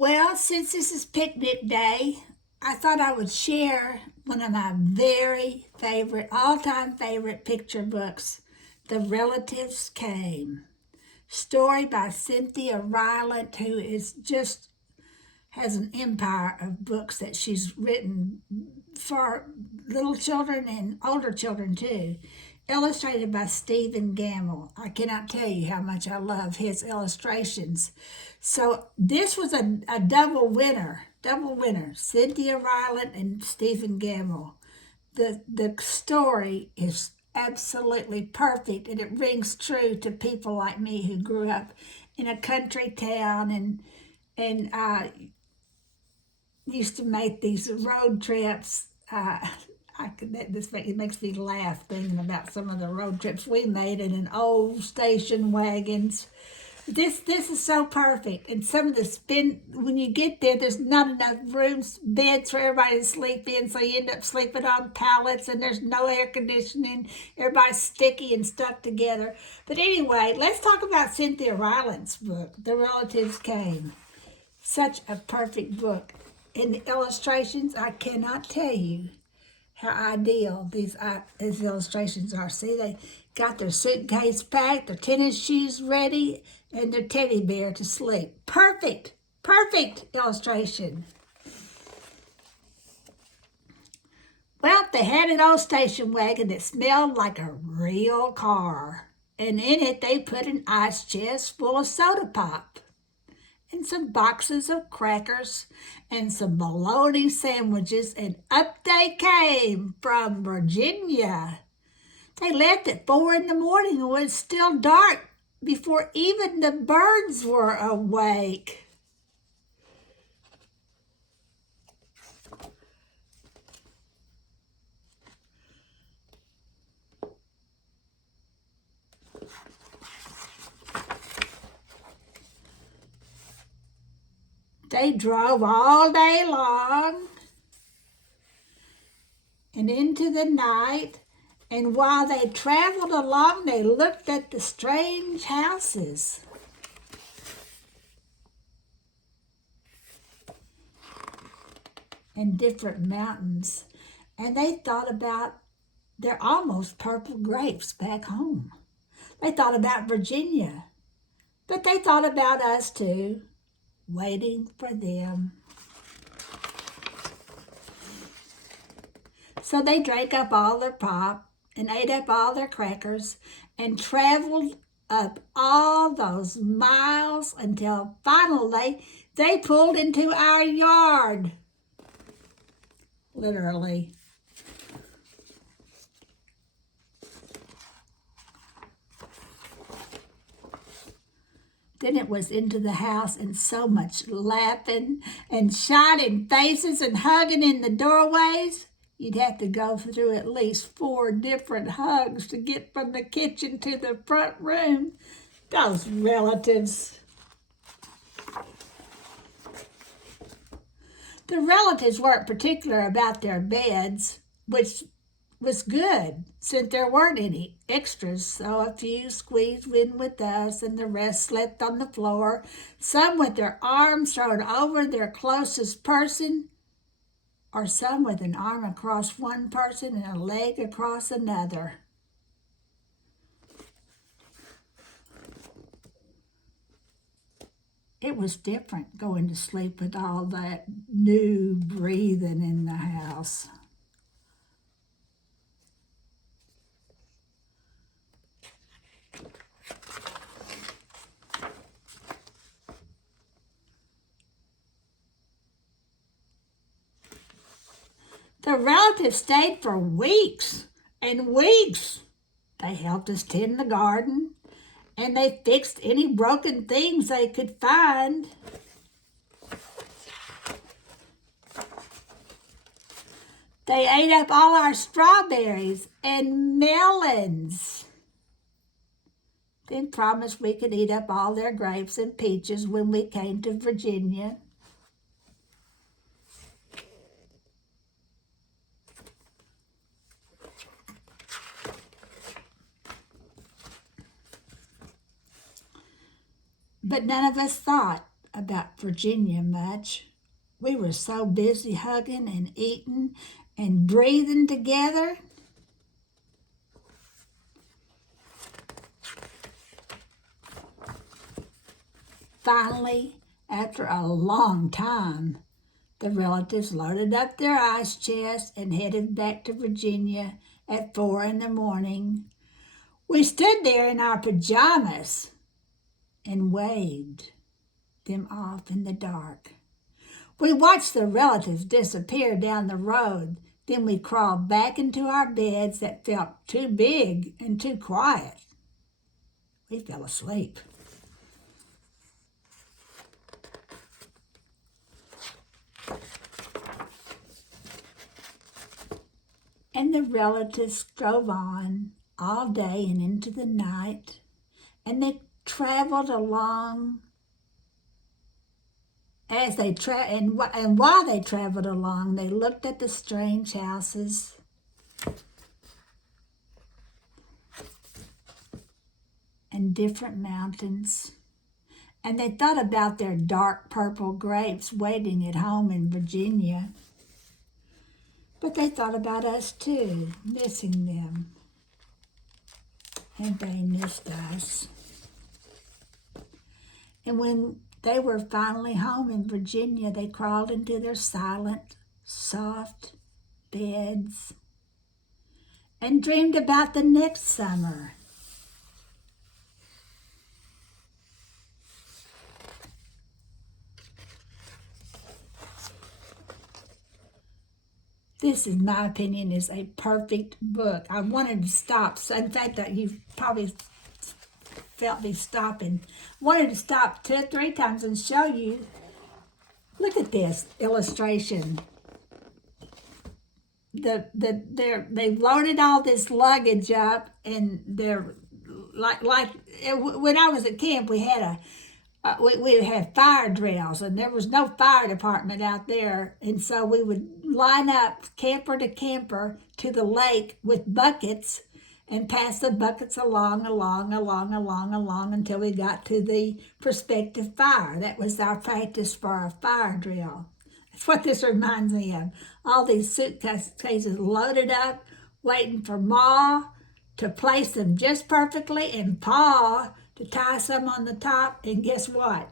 Well, since this is picnic day, I thought I would share one of my very favorite, all-time favorite picture books, The Relatives Came. Story by Cynthia Rylant, who is just has an empire of books that she's written for little children and older children too. Illustrated by Stephen Gamble. I cannot tell you how much I love his illustrations. So this was a double winner. Double winner. Cynthia Rylant and Stephen Gamble. The story is absolutely perfect, and it rings true to people like me who grew up in a country town and used to make these road trips. It makes me laugh thinking about some of the road trips we made in an old station wagons. This is so perfect, and some of the when you get there, there's not enough rooms, beds for everybody to sleep in, so you end up sleeping on pallets, and there's no air conditioning. Everybody's sticky and stuck together. But anyway, let's talk about Cynthia Rylant's book, The Relatives Came. Such a perfect book. In the illustrations, I cannot tell you how ideal these illustrations are. See, they got their suitcase packed, their tennis shoes ready, and their teddy bear to sleep. Perfect, perfect illustration. Well, they had an old station wagon that smelled like a real car. And in it, they put an ice chest full of soda pop, and some boxes of crackers, and some bologna sandwiches, and up they came from Virginia. They left at 4 in the morning and it was still dark before even the birds were awake. They drove all day long and into the night, and while they traveled along, they looked at the strange houses. And different mountains, and they thought about their almost purple grapes back home. They thought about Virginia, but they thought about us too, waiting for them. So they drank up all their pop and ate up all their crackers and traveled up all those miles until finally they pulled into our yard. Literally. Then it was into the house, and so much laughing and shining faces and hugging in the doorways. You'd have to go through at least 4 different hugs to get from the kitchen to the front room. Those relatives. The relatives weren't particular about their beds, which was good, since there weren't any extras, so a few squeezed in with us and the rest slept on the floor, some with their arms thrown over their closest person, or some with an arm across one person and a leg across another. It was different going to sleep with all that new breathing in the house. The relatives stayed for weeks and weeks. They helped us tend the garden, and they fixed any broken things they could find. They ate up all our strawberries and melons, then promised we could eat up all their grapes and peaches when we came to Virginia. But none of us thought about Virginia much. We were so busy hugging and eating and breathing together. Finally, after a long time, the relatives loaded up their ice chests and headed back to Virginia at 4 in the morning. We stood there in our pajamas and waved them off in the dark. We watched the relatives disappear down the road. Then we crawled back into our beds that felt too big and too quiet. We fell asleep. And the relatives drove on all day and into the night, and they traveled along. And while they traveled along, they looked at the strange houses and different mountains, and they thought about their dark purple grapes waiting at home in Virginia. But they thought about us too, missing them, and they missed us. And when they were finally home in Virginia, they crawled into their silent, soft beds and dreamed about the next summer. This, in my opinion, is a perfect book. I wanted to stop. So in fact, you probably felt me stopping. Wanted to stop 2 or 3 times and show you. Look at this illustration. They loaded all this luggage up, and they're like when I was at camp, we had we had fire drills, and there was no fire department out there, and so we would line up camper to camper to the lake with buckets and pass the buckets along until we got to the prospective fire. That was our practice for our fire drill. That's what this reminds me of. All these suitcases loaded up, waiting for Ma to place them just perfectly, and Pa to tie some on the top, and guess what?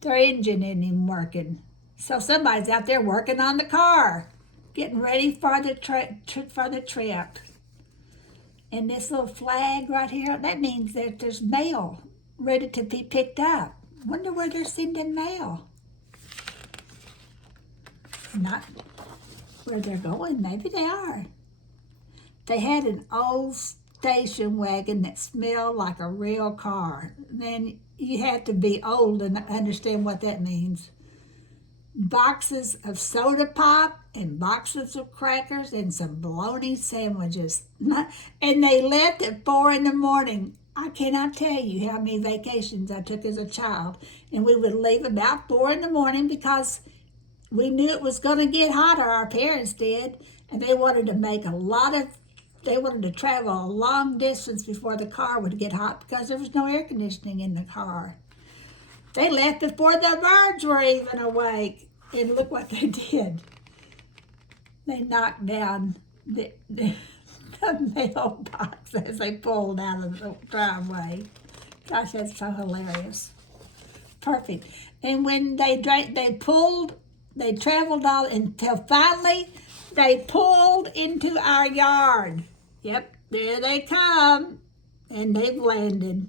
Their engine isn't even working. So somebody's out there working on the car, getting ready for the trip. And this little flag right here, that means that there's mail ready to be picked up. Wonder where they're sending mail. Not where they're going. Maybe they are. They had an old station wagon that smelled like a real car. Then you have to be old and understand what that means. Boxes of soda pop and boxes of crackers and some bologna sandwiches. And they left at 4 in the morning. I cannot tell you how many vacations I took as a child. And we would leave about 4 in the morning because we knew it was going to get hotter. Our parents did. And they wanted to travel a long distance before the car would get hot because there was no air conditioning in the car. They left before the birds were even awake. And look what they did. They knocked down the mailbox as they pulled out of the driveway. Gosh, that's so hilarious. Perfect. And when they traveled all until finally they pulled into our yard. Yep, there they come. And they've landed.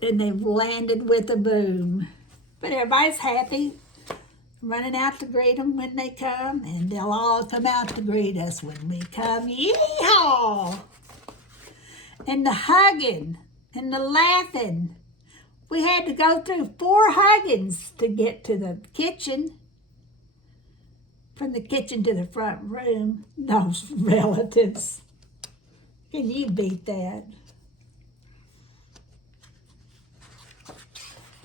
And they've landed with a boom. But everybody's happy, running out to greet them when they come, and they'll all come out to greet us when we come. Yee-haw! And the hugging and the laughing. We had to go through 4 huggings to get to the kitchen. From the kitchen to the front room. Those relatives. Can you beat that?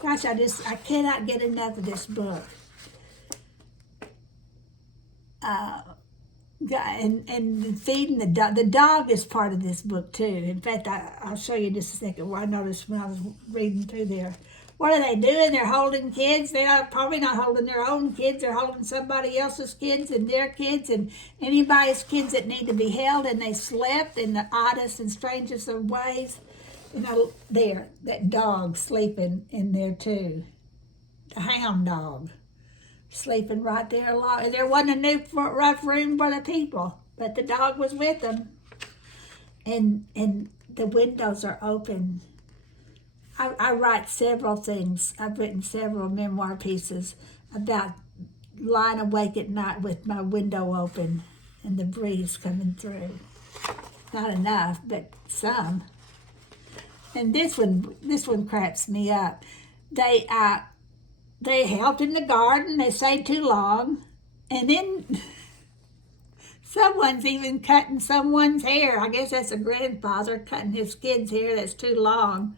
Gosh, I cannot get enough of this book. And feeding the dog. The dog is part of this book too. In fact, I'll show you in just a second what I noticed when I was reading through there. What are they doing? They're holding kids. They're probably not holding their own kids. They're holding somebody else's kids and their kids and anybody's kids that need to be held. And they slept in the oddest and strangest of ways. And there, that dog sleeping in there too. The hound dog sleeping right there along. And there wasn't a new rough room for the people, but the dog was with them. And the windows are open. I write several things. I've written several memoir pieces about lying awake at night with my window open and the breeze coming through. Not enough, but some. And this one cracks me up. They helped in the garden. They stayed too long, and then someone's even cutting someone's hair. I guess that's a grandfather cutting his kid's hair that's too long.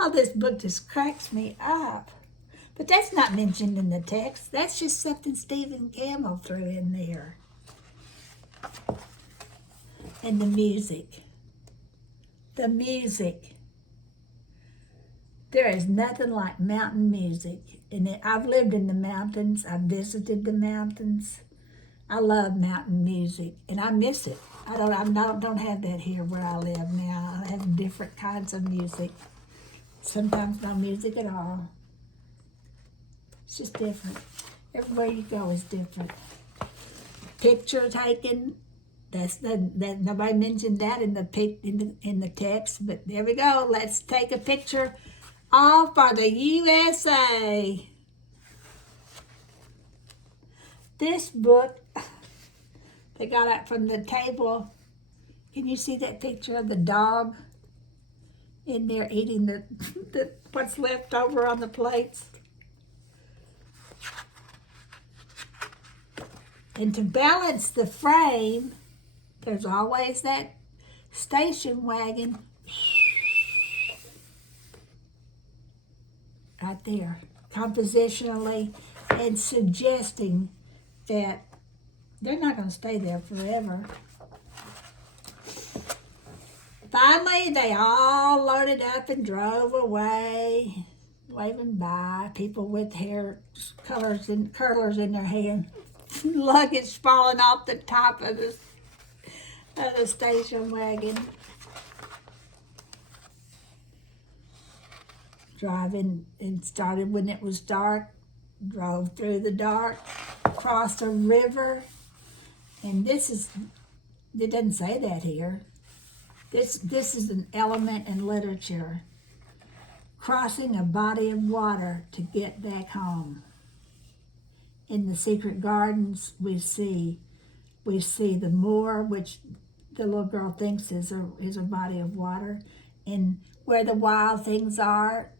Oh, this book just cracks me up. But that's not mentioned in the text. That's just something Stephen Campbell threw in there. And the music. The music. There is nothing like mountain music. And I've lived in the mountains. I've visited the mountains. I love mountain music, and I miss it. I don't have that here where I live now. I have different kinds of music. Sometimes no music at all. It's just different. Everywhere you go is different. Picture taking. That nobody mentioned that in the text, but there we go. Let's take a picture, all for the USA. This book, they got it from the table. Can you see that picture of the dog in there eating the what's left over on the plates? And to balance the frame, there's always that station wagon right there, compositionally, and suggesting that they're not going to stay there forever. Finally, they all loaded up and drove away, waving by, people with hair curlers in their hand, luggage falling off the top of the station wagon. Driving, and started when it was dark, drove through the dark, crossed a river, and it doesn't say that here. This is an element in literature. Crossing a body of water to get back home. In the secret gardens, we see the moor, which the little girl thinks is a body of water, and where the wild things are.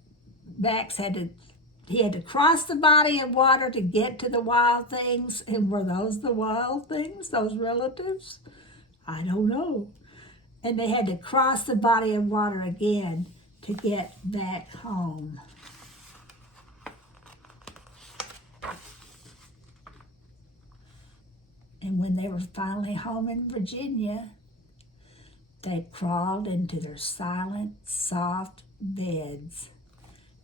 Max had to cross the body of water to get to the wild things, and were those the wild things, those relatives? I don't know. And they had to cross the body of water again to get back home. And when they were finally home in Virginia, they crawled into their silent, soft beds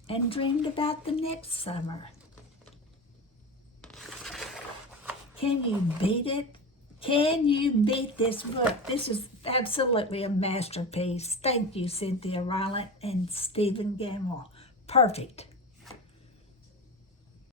and dreamed about the next summer. Can you beat it? Can you beat this book? This is absolutely a masterpiece. Thank you, Cynthia Rylant and Stephen Campbell. Perfect.